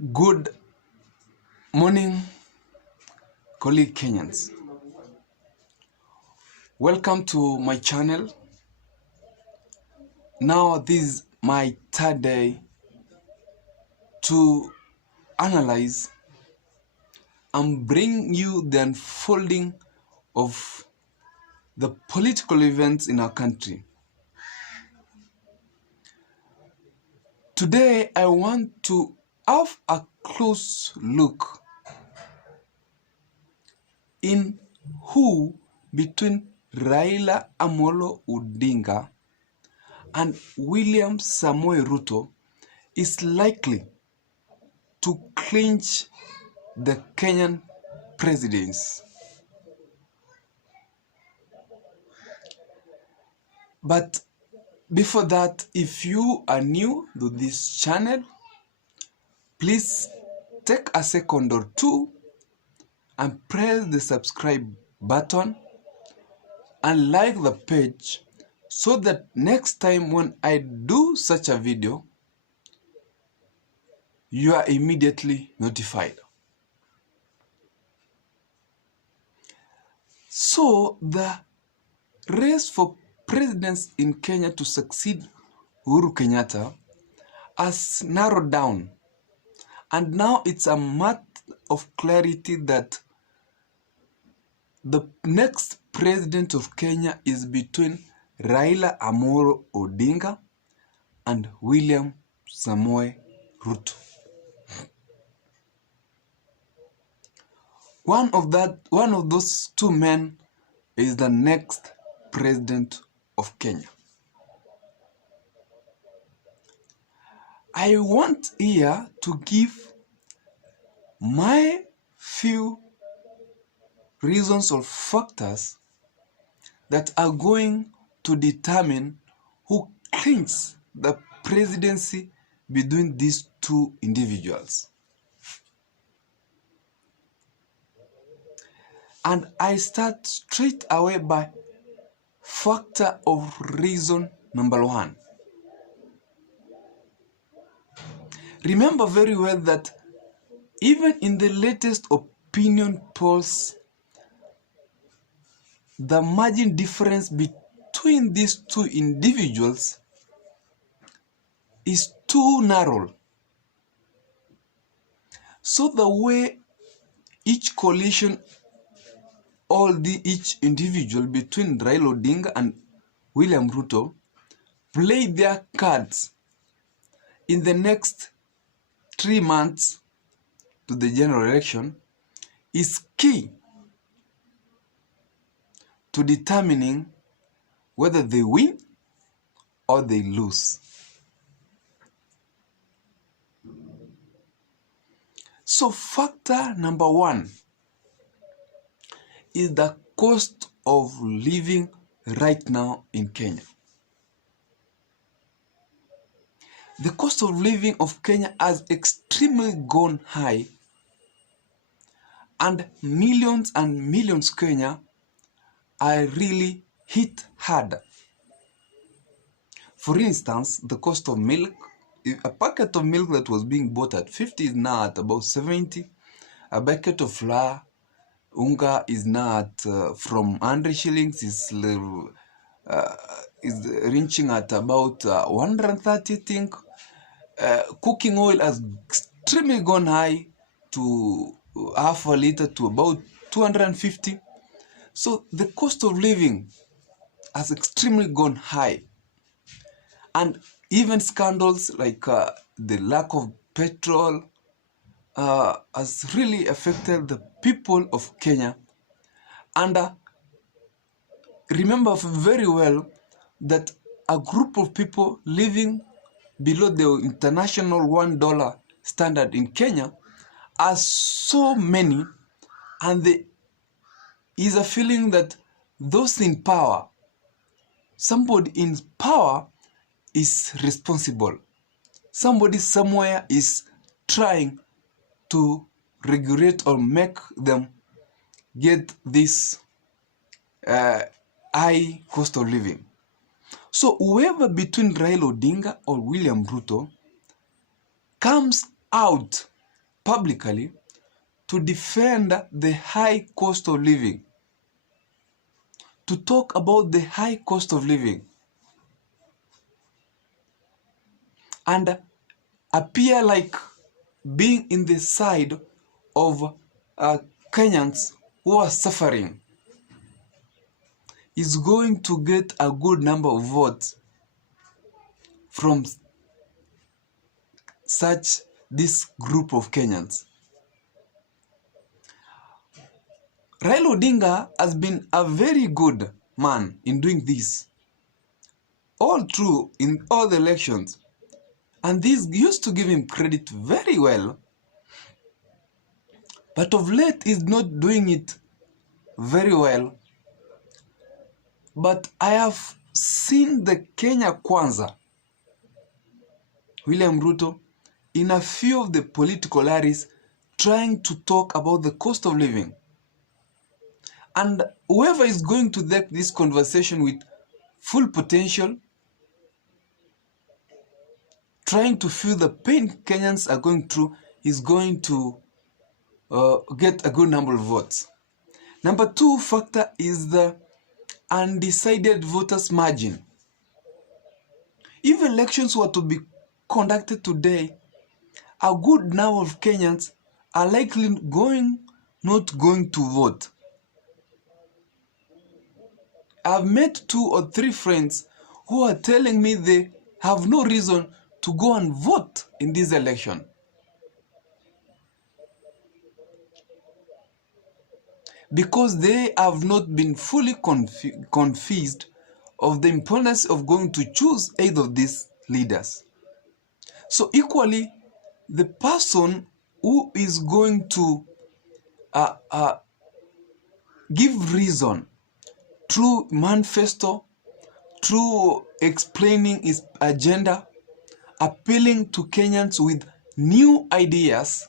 Good morning, colleague Kenyans. Welcome to my channel. Now this is my third day to analyze and bring you the unfolding of the political events in our country. Today I want to have a close look in who between Raila Odinga and William Ruto is likely to clinch the Kenyan presidency. But before that, if you are new to this channel, please take a second or two and press the subscribe button and like the page so that next time when I do such a video, you are immediately notified. So the race for presidents in Kenya to succeed Uhuru Kenyatta has narrowed down, and now it's a matter of clarity that the next president of Kenya is between Raila Odinga and William Ruto. One of those two men is the next president of Kenya. I want here to give my few reasons or factors that are going to determine who claims the presidency between these two individuals. And I start straight away by factor of reason number one. Remember very well that even in the latest opinion polls, the margin difference between these two individuals is too narrow. So the way each coalition, each individual between Raila Odinga and William Ruto play their cards in the next 3 months to the general election is key to determining whether they win or they lose. So factor number one is the cost of living right now in Kenya. The cost of living of Kenya has extremely gone high, and millions Kenya are really hit hard. For instance, the cost of milk, a packet of milk that was being bought at 50 is now at about 70. A bucket of flour, unga, is now at from 100 shillings is reaching at about 130, I think. Cooking oil has extremely gone high to half a liter to about 250. So the cost of living has extremely gone high. And even scandals like the lack of petrol has really affected the people of Kenya. And remember very well that a group of people living below the international $1 standard in Kenya are so many, and there is a feeling that those in power, somebody in power is responsible. Somebody somewhere is trying to regulate or make them get this high cost of living. So whoever between Raila Odinga or William Ruto comes out publicly to defend the high cost of living, to talk about the high cost of living, and appear like being in the side of Kenyans who are suffering, is going to get a good number of votes from this group of Kenyans. Raila Odinga has been a very good man in doing this, all through in all the elections, and this used to give him credit very well, but of late he's not doing it very well. But I have seen the Kenya Kwanza, William Ruto, in a few of the political areas trying to talk about the cost of living. And whoever is going to take this conversation with full potential, trying to feel the pain Kenyans are going through, is going to get a good number of votes. Number 2 factor is the undecided voters margin. If elections were to be conducted today, a good number of Kenyans are likely not going to vote. I've met 2 or 3 friends who are telling me they have no reason to go and vote in this election. Because they have not been fully convinced of the importance of going to choose either of these leaders. So equally, the person who is going to give reason through manifesto, through explaining his agenda, appealing to Kenyans with new ideas,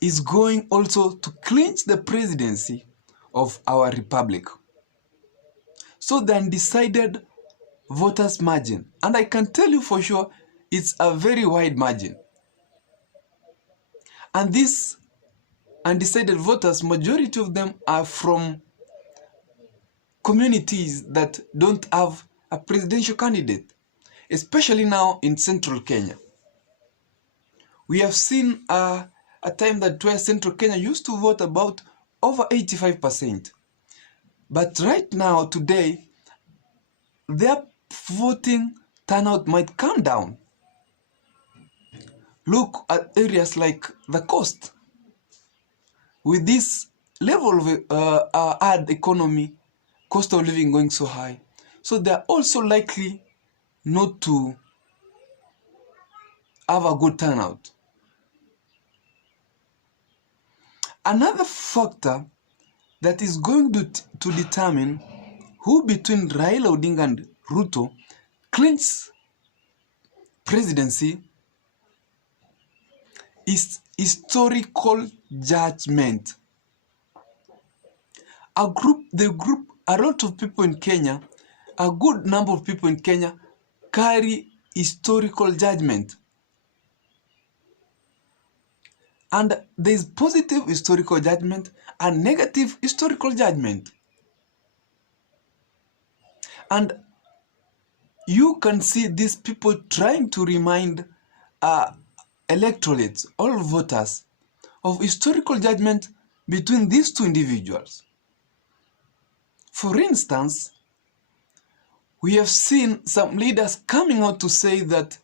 is going also to clinch the presidency of our republic. So the undecided voters margin, and I can tell you for sure, it's a very wide margin. And these undecided voters, majority of them are from communities that don't have a presidential candidate, especially now in central Kenya. We have seen a time that where central Kenya used to vote about over 85%. But right now, today, their voting turnout might come down. Look at areas like the coast. With this level of hard economy, cost of living going so high, so they are also likely not to have a good turnout. Another factor that is going to determine who between Raila Odinga and Ruto clinches presidency is historical judgment. A lot of people in Kenya, a good number of people in Kenya carry historical judgment. And there is positive historical judgment and negative historical judgment. And you can see these people trying to remind electorates, all voters, of historical judgment between these two individuals. For instance, we have seen some leaders coming out to say that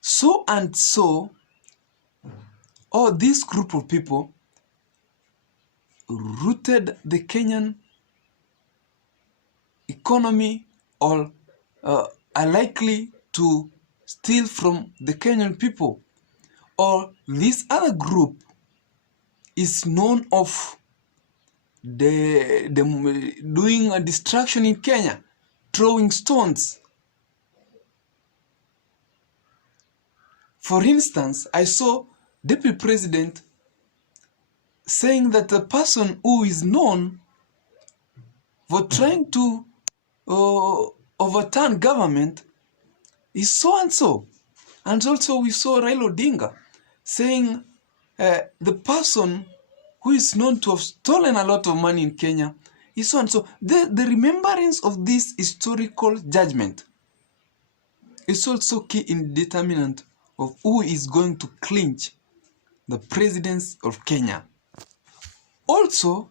so and so, or this group of people, rooted the Kenyan economy or are likely to steal from the Kenyan people. Or this other group is known of doing a distraction in Kenya, throwing stones. For instance, I saw Deputy President saying that the person who is known for trying to overturn government is so and so. And also we saw Raila Odinga saying the person who is known to have stolen a lot of money in Kenya is so and so. The remembrance of this historical judgment is also key in determinant of who is going to clinch the presidency of Kenya. Also,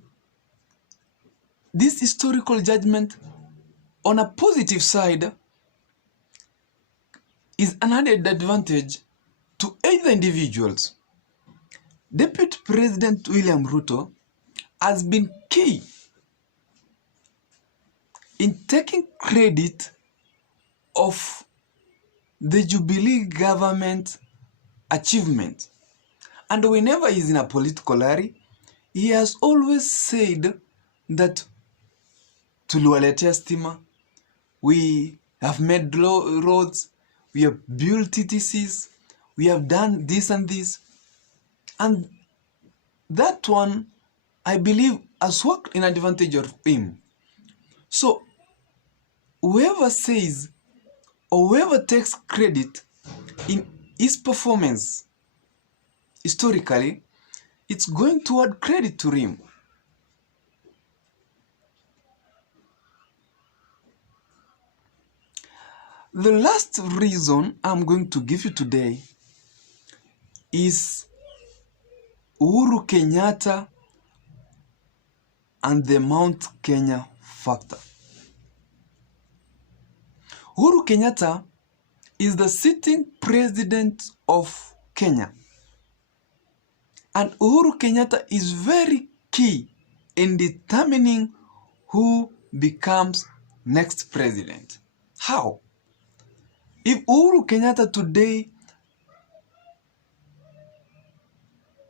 this historical judgment, on a positive side, is an added advantage to either individuals. Deputy President William Ruto has been key in taking credit of the Jubilee government achievement. And whenever he's in a political rally, he has always said that tuliwaletea stima, we have made roads, we have built TTCs, we have done this and this. And that one, I believe, has worked in advantage of him. So, whoever says or whoever takes credit in his performance historically, it's going toward credit to him. The last reason I'm going to give you today is Uhuru Kenyatta and the Mount Kenya factor. Uhuru Kenyatta is the sitting president of Kenya. And Uhuru Kenyatta is very key in determining who becomes next president. How? If Uhuru Kenyatta today,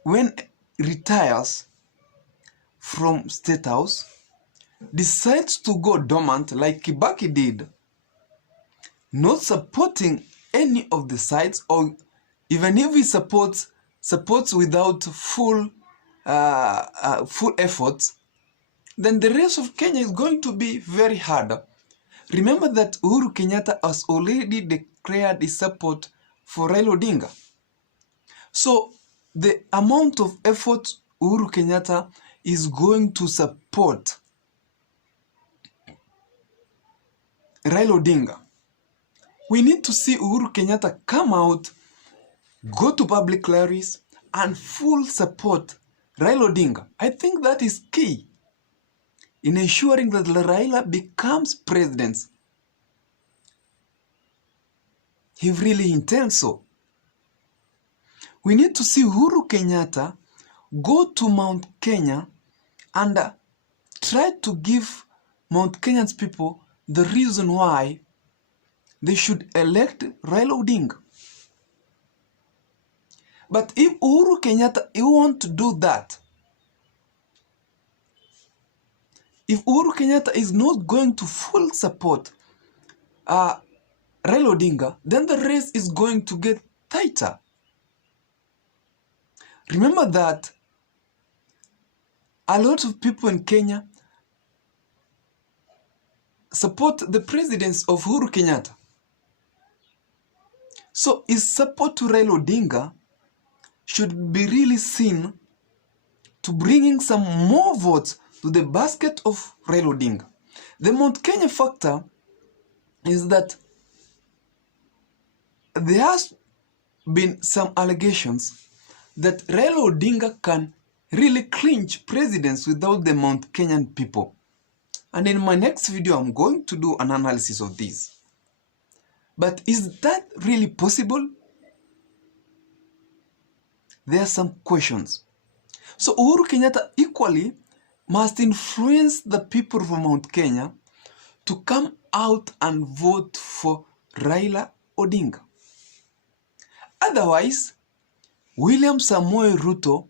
when retires from State House, decides to go dormant like Kibaki did, not supporting any of the sides, or even if he supports without full efforts, then the rest of Kenya is going to be very hard. Remember that Uhuru Kenyatta has already declared his support for Raila Odinga. So the amount of effort Uhuru Kenyatta is going to support Raila Odinga, we need to see Uhuru Kenyatta come out, go to public rallies, and full support Raila Odinga. I think that is key in ensuring that Raila becomes president. He really intends so. We need to see Uhuru Kenyatta go to Mount Kenya and try to give Mount Kenya's people the reason why they should elect Raila Odinga. But if Uhuru Kenyatta want to do that, if Uhuru Kenyatta is not going to full support Raila Odinga, then the race is going to get tighter. Remember that a lot of people in Kenya support the presidency of Uhuru Kenyatta. So his support to Raila Odinga should be really seen to bringing some more votes to the basket of Raila Odinga. The Mount Kenya factor is that there has been some allegations that Raila Odinga can really clinch presidents without the Mount Kenyan people. And in my next video, I'm going to do an analysis of this. But is that really possible? There are some questions. So Uhuru Kenyatta equally must influence the people from Mount Kenya to come out and vote for Raila Odinga. Otherwise, William Samoei Ruto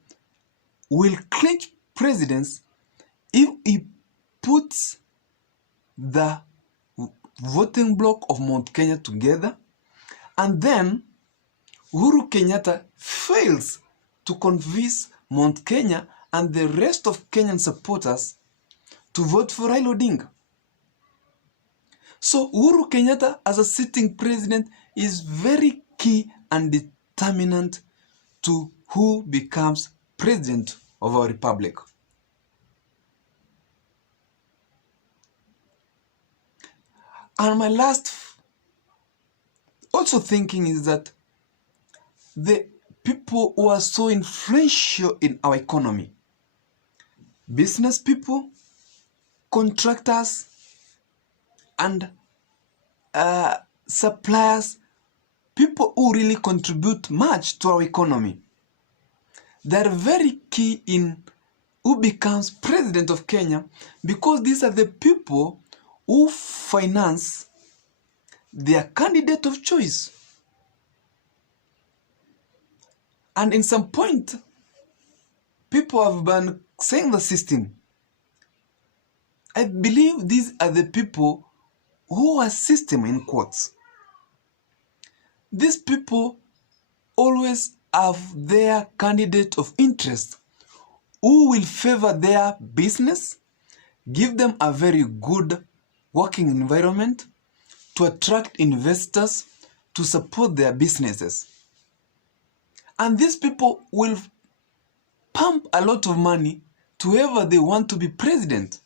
will clinch presidents if he puts the voting bloc of Mount Kenya together, and then Uhuru Kenyatta fails to convince Mount Kenya and the rest of Kenyan supporters to vote for Raila Odinga. So Uhuru Kenyatta as a sitting president is very key and determinant to who becomes president of our republic. And my last also thinking is that the people who are so influential in our economy, business people, contractors, and suppliers, people who really contribute much to our economy, they're very key in who becomes president of Kenya, because these are the people who finance their candidate of choice. And in some point, people have been saying the system. I believe these are the people who are system in quotes. These people always have their candidate of interest who will favor their business, give them a very good working environment to attract investors to support their businesses. And these people will pump a lot of money to whoever they want to be president.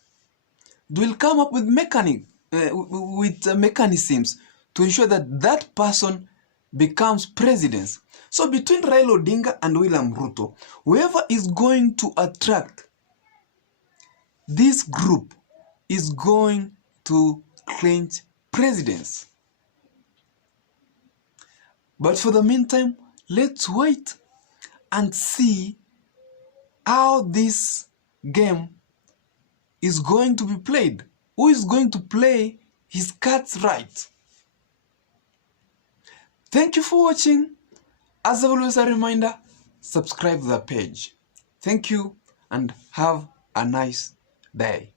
They will come up with mechanisms to ensure that that person becomes president. So between Raila Odinga and William Ruto, whoever is going to attract this group is going to clinch presidents. But for the meantime, let's wait and see how this game is going to be played. Who is going to play his cards right? Thank you for watching. As always, a reminder, subscribe to the page. Thank you and have a nice day.